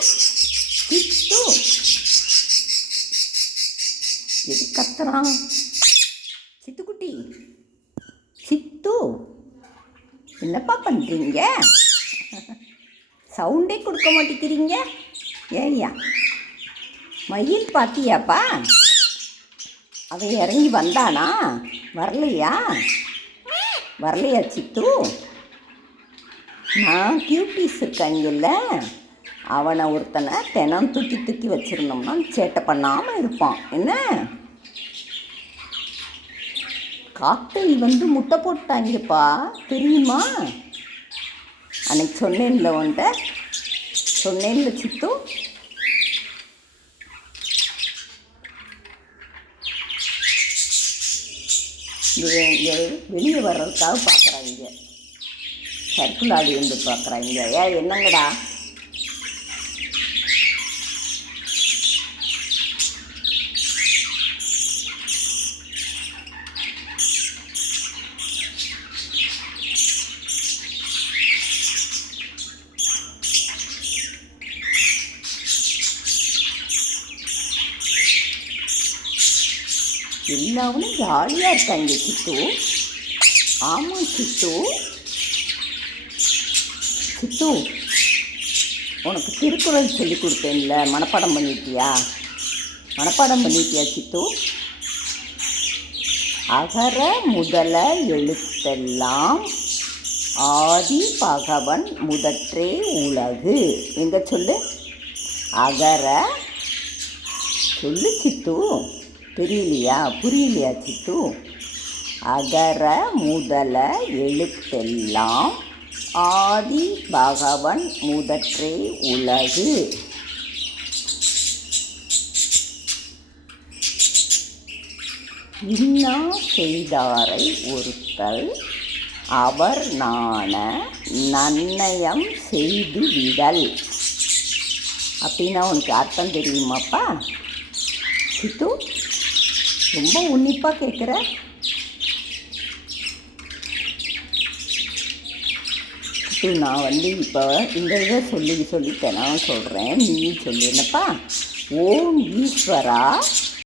சித்து எது கத்துறான்? சித்துக்குட்டி, சித்து என்னப்பா பண்ணுறீங்க? சவுண்டே கொடுக்க மாட்டேங்கிறீங்க. ஏய்யா, மயில் பார்த்தியாப்பா? அவன் இறங்கி வந்தானா? வரலையா சித்து? நான் கியூட்டீஸ் இருக்காங்கல்ல, அவனை ஒருத்தனை தினம் தூக்கி தூக்கி வச்சிருந்தோம்னா சேட்டை பண்ணாமல் இருப்பான். என்ன, காக்டெயில் முட்டை போட்டாங்கப்பா, தெரியுமா? அன்னைக்கு சொன்னேன்ல சித்து. வெளியே வர்றதுக்காக பார்க்குறாங்க, சர்க்கிள் ஆடி வந்து பார்க்குறாங்க. என்னங்கடா? எல்லாரும் ஜாலியாக இருக்காங்க சித்து. ஆமாம் சித்து. உனக்கு திருக்குறள் சொல்லி கொடுத்தேன்ல, மனப்பாடம் பண்ணிட்டியா சித்து? அகர முதல எழுத்தெல்லாம் ஆதி பகவன் முதற்றே உலகு. எங்க சொல்லு? அகர சொல்லு சித்து. புரியலையா சித்து? அகர முதல எழுத்தெல்லாம் ஆதி பகவன் முதற்றே உலகு. இன்னா செய்தாரை ஒருத்தல் அவர் நாண நன்னயம் செய்து விடல். அப்படின்னா உனக்கு அர்த்தம் தெரியுமாப்பா சித்து? ரொம்ப உன்னிப்பாக கேட்குற. சித்து, நான் இப்போ இந்த இதை சொல்லித்தேன், நான் சொல்கிறேன், நீ சொல்லு. என்னப்பா? ஓம் ஈஸ்வரா